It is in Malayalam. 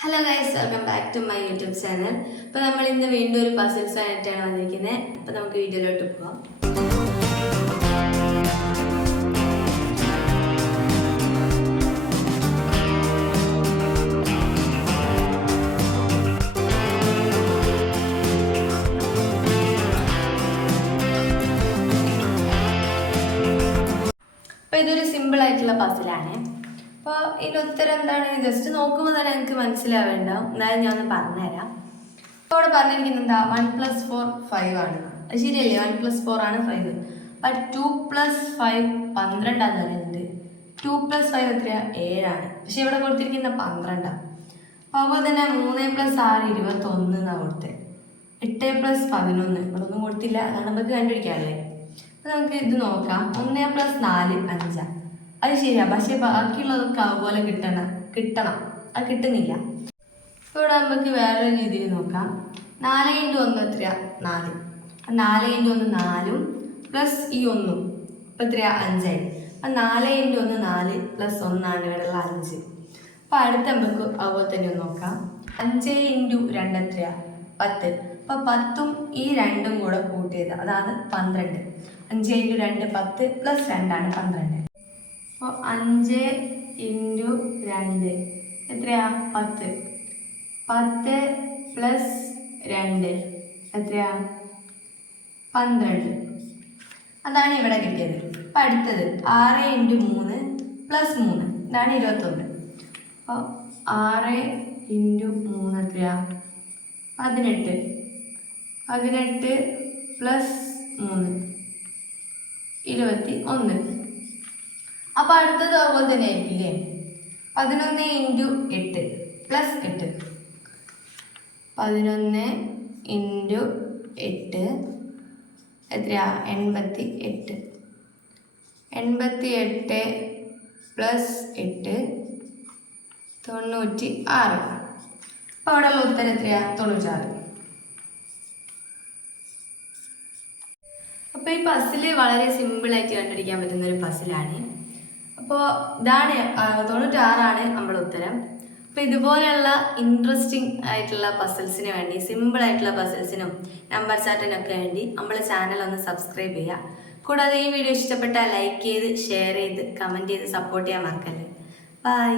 Hello guys, welcome back to my YouTube channel. അപ്പോൾ നമ്മൾ ഇന്ന് വീണ്ടും ഒരു പസിൽസ് ആയിട്ടാണ് വന്നിരിക്കുന്നത്. അപ്പോൾ നമുക്ക് വീഡിയോയിലോട്ട് പോകാം. അപ്പോൾ ഇതൊരു സിമ്പിൾ ആയിട്ടുള്ള പസിലാണ്. അപ്പോൾ ഇതിൻ്റെ ഉത്തരം എന്താണ്? ജസ്റ്റ് നോക്കുമ്പോൾ തന്നെ എനിക്ക് മനസ്സിലാവേണ്ട, എന്നാലും ഞാൻ ഒന്ന് പറഞ്ഞുതരാം. അപ്പോൾ അവിടെ പറഞ്ഞിരിക്കുന്നത് എന്താ, 1+4 5 ആണ്. അത് ശരിയല്ലേ? 1+4 ആണ് 5. അപ്പം 2+5 12 പറയുന്നത്. 2+5 എത്രയാ? 7 ആണ്. പക്ഷെ ഇവിടെ കൊടുത്തിരിക്കുന്ന 12. അപ്പോൾ അതുപോലെ തന്നെ 3+6 21 എന്നാണ് കൊടുത്തത്. 8+11 ഇവിടെ ഒന്നും കൊടുത്തില്ല, അതാണ് നമുക്ക് കണ്ടുപിടിക്കാമല്ലേ. അപ്പം നമുക്ക് ഇത് നോക്കാം. 1+4 5. അത് ശരിയാണ്, പക്ഷെ ബാക്കിയുള്ളതൊക്കെ അതുപോലെ കിട്ടണം. അത് കിട്ടുന്നില്ല. ഇവിടെ നമുക്ക് വേറൊരു രീതിയിൽ നോക്കാം. 4 × 1 എത്രയാ? 4. 4 × 1 4 പ്ലസ് ഈ 1 ഇപ്പം എത്രയാ? 5 ആയി. അപ്പം 4 × 1 4 പ്ലസ് 1 ആണ് ഇവിടെയുള്ള 5. അപ്പം അടുത്ത നമുക്ക് അതുപോലെ തന്നെ ഒന്ന് നോക്കാം. 5 × 2 എത്രയാ? 10. അപ്പം 10ഉം ഈ 2ഉം കൂടെ കൂട്ടിയത് അതാണ് 12. 5 × 2 10 പ്ലസ് 2 ആണ് 12. അപ്പോൾ 5 × 2 എത്രയാ? 10. 10 പ്ലസ് 2 എത്രയാ? 12. അതാണ് ഇവിടെ കിട്ടിയത്. അപ്പം അടുത്തത് 6 × 3 പ്ലസ് 3 ഇതാണ് 21. അപ്പോൾ 6 × 3 എത്രയാ? 18. 18 പ്ലസ് 3 21. അപ്പോൾ അടുത്തത് അതുപോലെ തന്നെ ആയിരിക്കില്ലേ? 11 × 8 പ്ലസ് 8. 11 × 8 എത്രയാ? 88. 88 പ്ലസ് 8 96. അപ്പോൾ അവിടെയുള്ള ഉത്തരം എത്രയാ? 96. അപ്പോൾ ഈ പസിൽ വളരെ സിമ്പിളായിട്ട് കണ്ടുപിടിക്കാൻ പറ്റുന്ന ഒരു പസിലാണ്. അപ്പോൾ ഇതാണ് 96 നമ്മുടെ ഉത്തരം. അപ്പോൾ ഇതുപോലെയുള്ള ഇൻട്രസ്റ്റിംഗ് ആയിട്ടുള്ള പസിൽസിന് വേണ്ടി, സിമ്പിൾ ആയിട്ടുള്ള പസിൽസിനും നമ്പർ ചാർട്ടിനൊക്കെ വേണ്ടി നമ്മളെ ചാനൽ ഒന്ന് സബ്സ്ക്രൈബ് ചെയ്യുക. കൂടാതെ ഈ വീഡിയോ ഇഷ്ടപ്പെട്ടാൽ ലൈക്ക് ചെയ്ത്, ഷെയർ ചെയ്ത്, കമൻറ്റ് ചെയ്ത് സപ്പോർട്ട് ചെയ്യാൻ മറക്കല്ലേ. ബൈ.